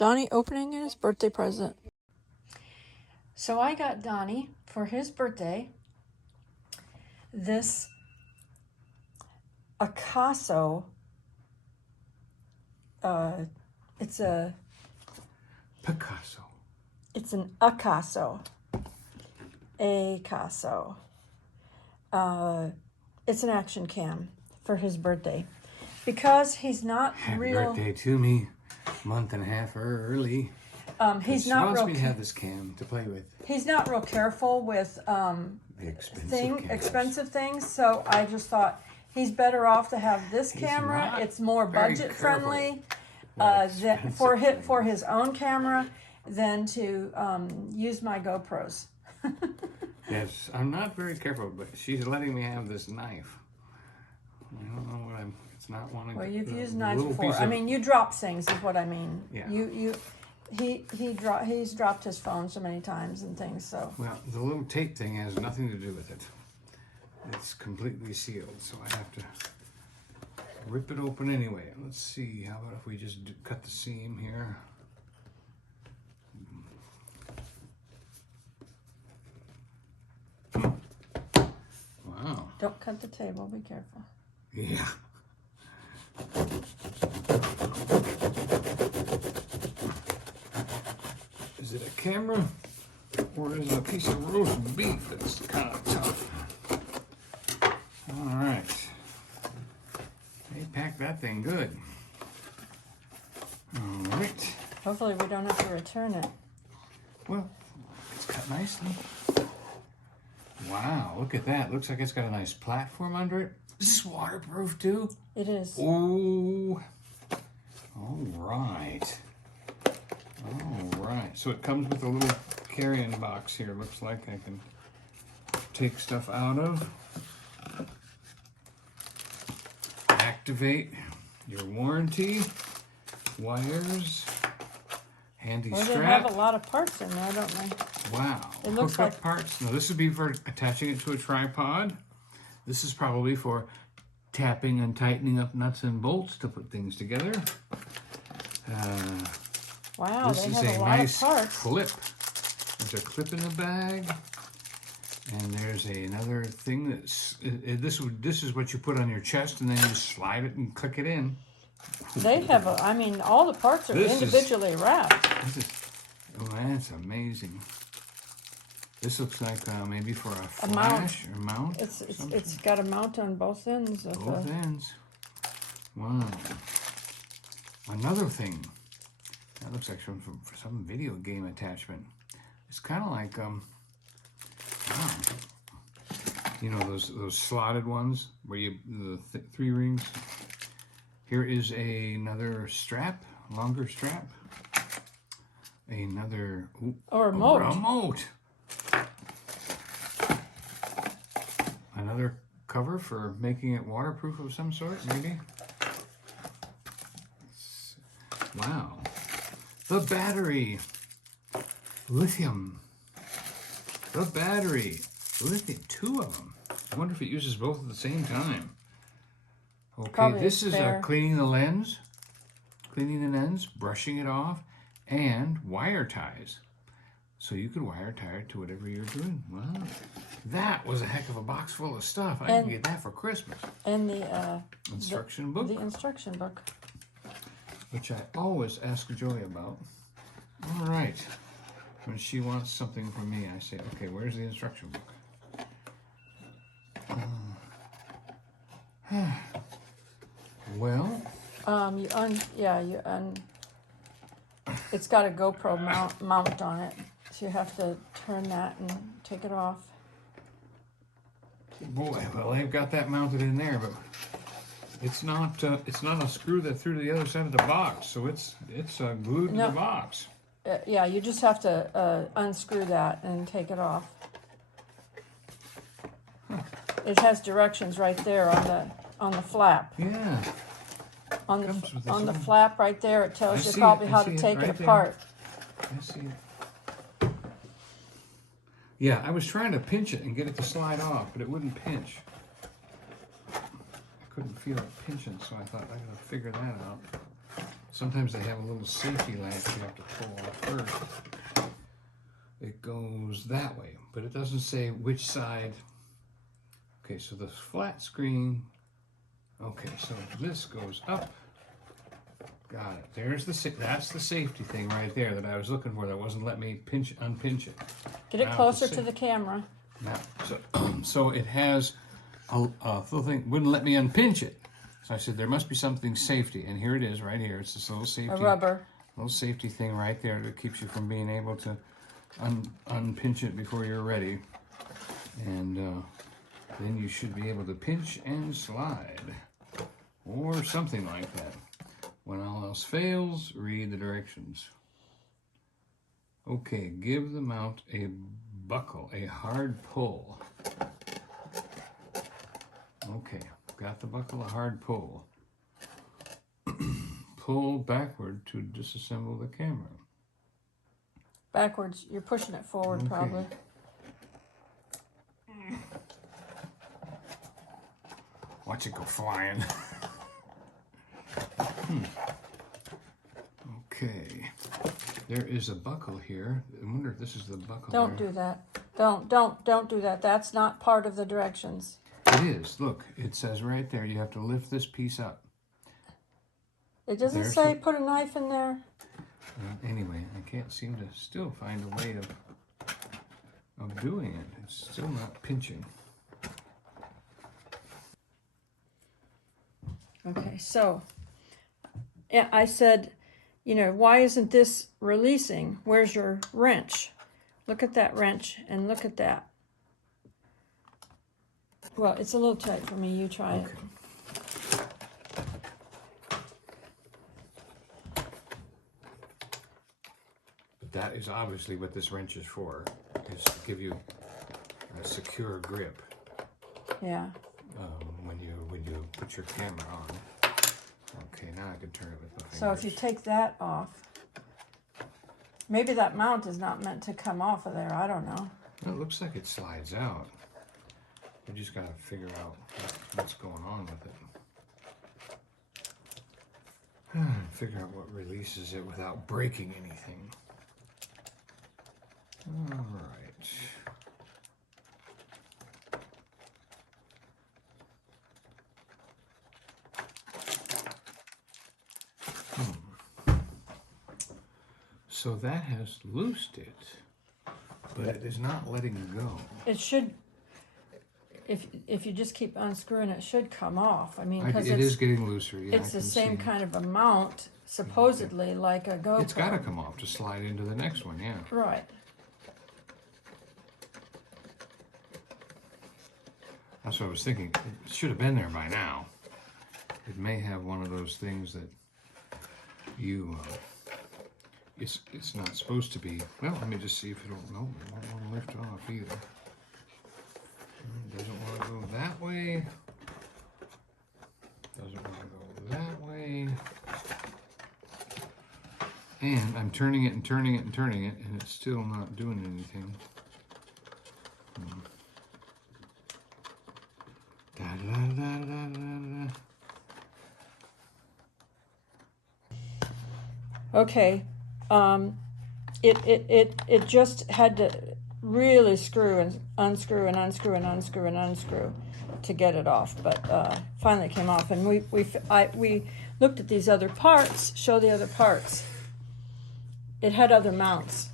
Donny opening his birthday present. So I got Donny for his birthday this Picasso. It's a Picasso. It's an Acaso. Acaso. It's an action cam for his birthday because he's not Happy real. birthday to me, month and a half early. He's not wants real. me to have this cam to play with. He's not real careful with expensive things, so I just thought he's better off to have this camera. It's more budget friendly for his own camera than to use my GoPros. Yes, I'm not very careful, but she's letting me have this knife. I don't know what I'm. It's not wanting. Well, to, you've used knives before. I mean, you drop things is what I mean. Yeah. He's dropped his phone so many times and things. So. Well, the little tape thing has nothing to do with it. It's completely sealed, so I have to rip it open anyway. Let's see. How about if we just cut the seam here? Wow. Don't cut the table. Be careful. Yeah. Is it a camera or is it a piece of roast beef that's kind of tough? All right. They packed that thing good. All right. Hopefully we don't have to return it. Well, it's cut nicely. Wow, look at that. Looks like it's got a nice platform under it. Is this waterproof too? It is. Oh, all right. All right. So it comes with a little carrying box here. Looks like I can take stuff out of. Activate your warranty. Wires. Handy strap. They have a lot of parts in there, don't they? Wow. It looks Hookup like parts. Now this would be for attaching it to a tripod. This is probably for tapping and tightening up nuts and bolts to put things together. Wow, this they is have a a lot nice of parts. clip. There's a clip in the bag. And there's another thing that's this is what you put on your chest, and then you slide it and click it in. They have I mean, all the parts are individually wrapped. Oh, that's amazing. This looks like maybe for a flash or mount. It's got a mount on both ends. Both ends. Wow. Another thing. That looks like for some video game attachment. It's kind of like wow. You know those slotted ones where the 3 rings. Here is another strap, longer strap. Another remote. Another cover for making it waterproof of some sort, maybe. Wow. The battery. Lithium. The battery. Lithium. 2 of them. I wonder if it uses both at the same time. Okay, Probably this is cleaning the lens, brushing it off, and wire ties. So you could wire tie it to whatever you're doing. Wow. That was a heck of a box full of stuff. I can get that for Christmas. And the instruction book. The instruction book. Which I always ask Joy about. All right. When she wants something from me, I say, okay, where's the instruction book? Well. It's got a GoPro mount on it, so you have to turn that and take it off. Boy, well, they've got that mounted in there, but it's not a screw that through to the other side of the box, so it's glued to the box. Yeah, you just have to unscrew that and take it off. Huh. It has directions right there on the flap. Yeah. On the flap right there, it tells you probably how to take it apart. I see it. Yeah, I was trying to pinch it and get it to slide off, but it wouldn't pinch. I couldn't feel it pinching, so I thought I gotta figure that out. sometimes they have a little safety latch you have to pull off first. It goes that way, but it doesn't say which side. Okay, so the flat screen. Okay, so this goes up. Got it. There's that's the safety thing right there that I was looking for. That wasn't letting me unpinch it. Get it closer to the camera. Now, so it has a little thing. Wouldn't let me unpinch it. So I said there must be something safety, and here it is right here. It's this little safety. A rubber. Little safety thing right there that keeps you from being able to unpinch it before you're ready, and then you should be able to pinch and slide, or something like that. When all else fails, read the directions. Okay, give the mount a buckle, a hard pull. Okay, got the buckle, a hard pull. Pull backward to disassemble the camera. Backwards, you're pushing it forward, probably. Watch it go flying. Okay, there is a buckle here. I wonder if this is the buckle. Don't do that. Don't do that. That's not part of the directions. It is. Look, it says right there. You have to lift this piece up. It doesn't say put a knife in there. Anyway, I can't seem to still find a way of doing it. It's still not pinching. Okay, so yeah, I said, you know, why isn't this releasing? Where's your wrench? Look at that wrench and look at that. Well, it's a little tight for me. You try it. That is obviously what this wrench is for, is to give you a secure grip. Yeah. When you put your camera on. Okay, now I can turn it with my fingers. So if you take that off, maybe that mount is not meant to come off of there. I don't know. Well, it looks like it slides out. We just got to figure out what's going on with it. Figure out what releases it without breaking anything. All right. So that has loosed it, but it is not letting go. It should, if you just keep unscrewing, it should come off. I mean, because it is getting looser. Yeah, it's the same kind of a mount, supposedly, like a GoPro. It's got to come off to slide into the next one, yeah. Right. That's what I was thinking. It should have been there by now. It may have one of those things that you, it's not supposed to be. Well, let me just see if it'll, no, it won't want to lift off either. It doesn't want to go that way. Doesn't want to go that way. And I'm turning it and turning it and turning it, and it's still not doing anything. Da, da, da, da, da, da. Okay. It just had to really screw and unscrew and unscrew and unscrew and unscrew to get it off, but finally it came off. And we looked at these other parts. Show the other parts. It had other mounts.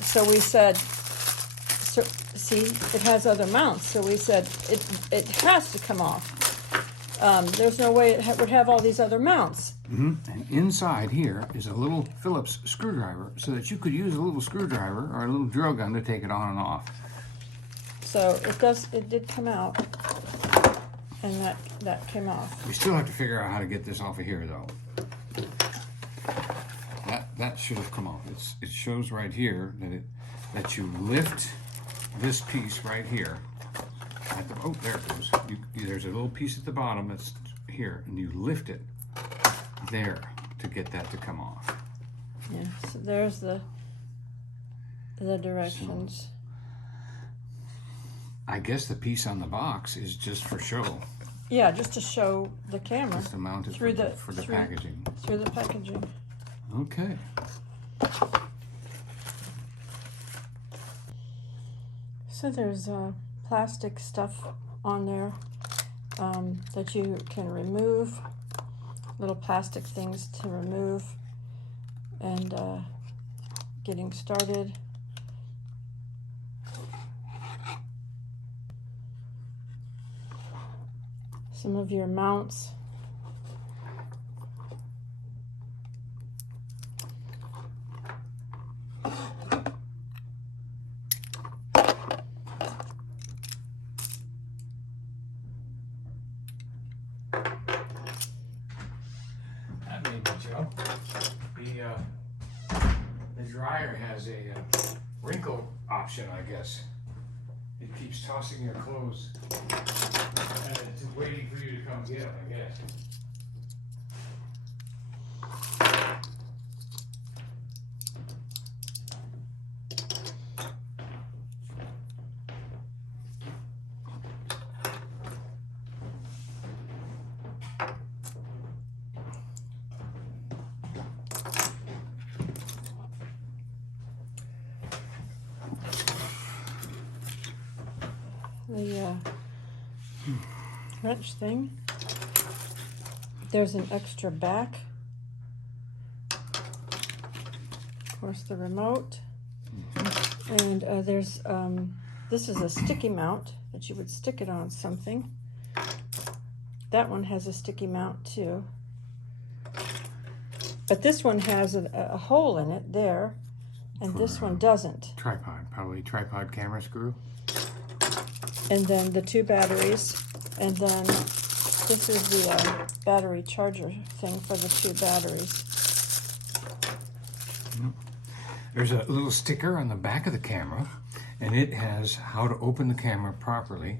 So we said, see, it has other mounts. So we said it has to come off. There's no way it would have all these other mounts. And inside here is a little Phillips screwdriver, so that you could use a little screwdriver or a little drill gun to take it on and off. So it did come out, and that came off. We still have to figure out how to get this off of here, though. That should have come off. It shows right here that you lift this piece right here. Oh, there it goes. There's a little piece at the bottom that's here, and you lift it there to get that to come off. Yeah, so there's the directions. So, I guess the piece on the box is just for show. Yeah, just to show the camera. Just to mount it through for the packaging. Through the packaging. Okay. So there's plastic stuff on there that you can remove, little plastic things to remove, and getting started. Some of your mounts. That made me jump. The dryer has a wrinkle option, I guess. It keeps tossing your clothes, and it's waiting for you to come get them, I guess. The wrench thing. There's an extra back. Of course, the remote. And there's this is a sticky mount that you would stick it on something. That one has a sticky mount too. But this one has a hole in it there, and this one doesn't. Tripod, probably tripod camera screw. And then the 2 batteries, and then this is the battery charger thing for the 2 batteries. There's a little sticker on the back of the camera, and it has how to open the camera properly,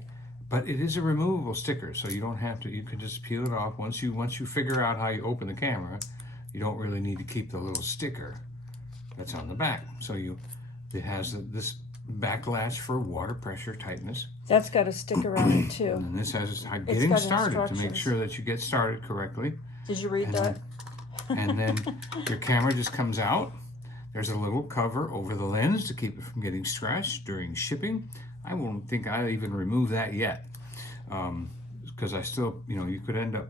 but it is a removable sticker, so you don't have to, you can just peel it off. Once you figure out how you open the camera, you don't really need to keep the little sticker that's on the back. So it has this back latch for water pressure tightness. That's got a sticker on it too. And then this has getting started to make instructions. sure that you get started correctly. Did you read that? And then your camera just comes out. There's a little cover over the lens to keep it from getting scratched during shipping. I won't think I'll even remove that yet, because I still, you could end up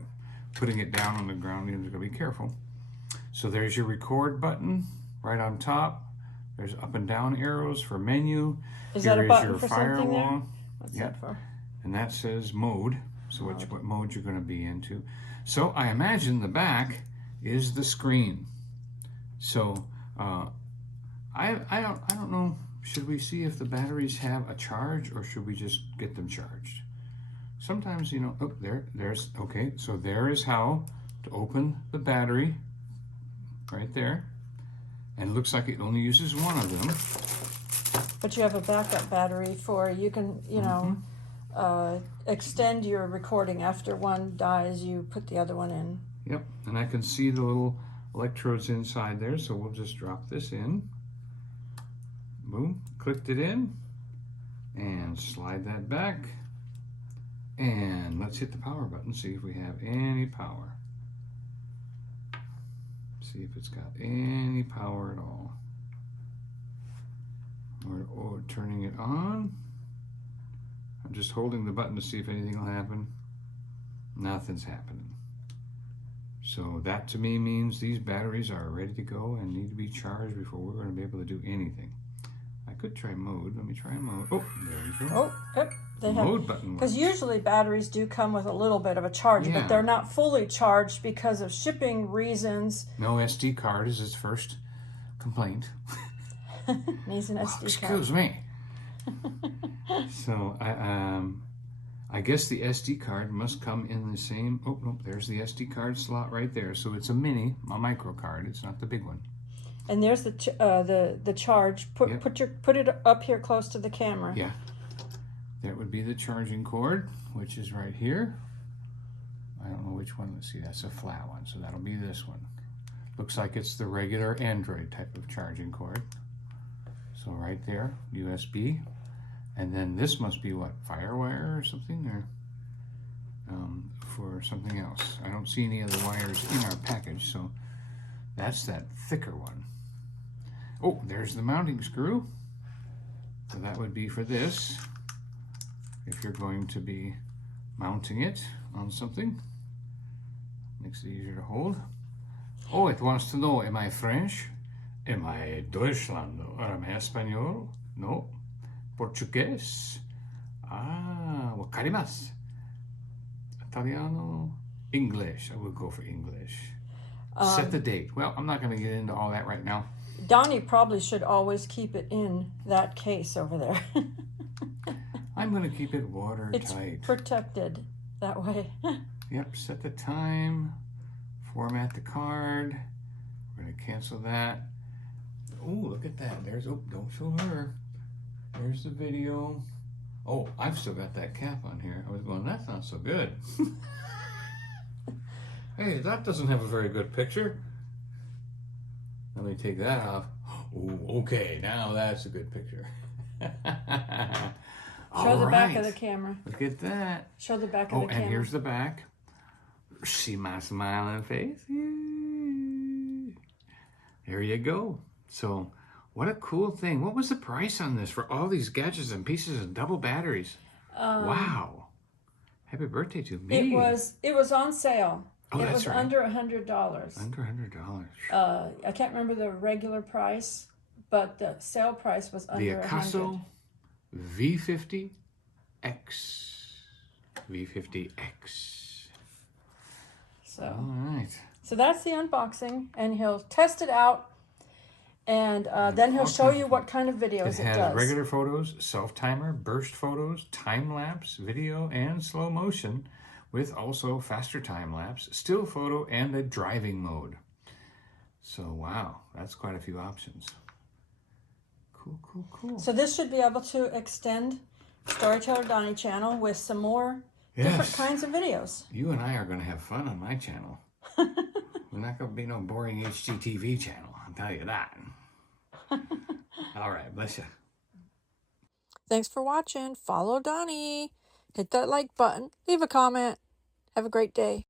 putting it down on the ground. You've got to be careful. So there's your record button right on top. There's up and down arrows for menu. Is that a button your for fire something alarm. there? What's Yep. that for? And that says mode. So what mode you're going to be into. So I imagine the back is the screen. So I don't know. Should we see if the batteries have a charge, or should we just get them charged? Sometimes, oh, there's, okay. So there is how to open the battery right there. And it looks like it only uses one of them. But you have a backup battery for, you can, extend your recording. After one dies, you put the other one in. Yep, and I can see the little electrodes inside there, so we'll just drop this in. Boom, clicked it in, and slide that back. And let's hit the power button, see if we have any power. See if it's got any power at all. Or turning it on. I'm just holding the button to see if anything will happen. Nothing's happening. So that to me means these batteries are ready to go and need to be charged before we're going to be able to do anything. I could try mode. Let me try mode. Oh, there we go. Oh, yep. The mode button. Because usually batteries do come with a little bit of a charge, but they're not fully charged because of shipping reasons. No SD card is his first complaint. Needs an SD card. Excuse me. So I guess the SD card must come in the same. Oh no, there's the SD card slot right there. So it's a micro card. It's not the big one. And there's the charge. Put it up here close to the camera. Yeah. That would be the charging cord, which is right here. I don't know which one. Let's see, that's a flat one, so that'll be this one. Looks like it's the regular Android type of charging cord. So right there, USB. And then this must be what, FireWire or something? Or for something else. I don't see any other wires in our package, so that's that thicker one. Oh, there's the mounting screw. So that would be for this, if you're going to be mounting it on something. Makes it easier to hold. Oh, it wants to know, am I French? Am I Deutschland? Or am I Espanol? No. Portuguese? Ah, wakarimasu. Italiano? English. I will go for English. Set the date. Well, I'm not going to get into all that right now. Donnie probably should always keep it in that case over there. I'm going to keep it watertight. It's protected that way. Yep, set the time, format the card. We're going to cancel that. Oh, look at that. There's, oh, don't show her. There's the video. Oh, I've still got that cap on here. I was going, that's not so good. Hey, that doesn't have a very good picture. Let me take that off. Oh, okay, now that's a good picture. Show the back of the camera. Look at that. Show the back of the camera. Oh, and here's the back. See my smiling face? Yay. There you go. So, what a cool thing. What was the price on this for all these gadgets and pieces and double batteries? Wow. Happy birthday to me. It was on sale. Oh, it that's was right. under $100. Under $100. I can't remember the regular price, but the sale price was under $100. The Acaso V50X. V50X. So, all right. So that's the unboxing, and he'll test it out, and then he'll show you what kind of videos it has does. Regular photos, self-timer, burst photos, time-lapse, video, and slow motion, with also faster time-lapse, still photo, and a driving mode. So, wow, that's quite a few options. Cool, cool, cool. So this should be able to extend Storyteller Donny channel with some more different kinds of videos. You and I are going to have fun on my channel. We're not going to be no boring HGTV channel, I'll tell you that. All right, bless you. Thanks for watching. Follow Donny. Hit that like button. Leave a comment. Have a great day.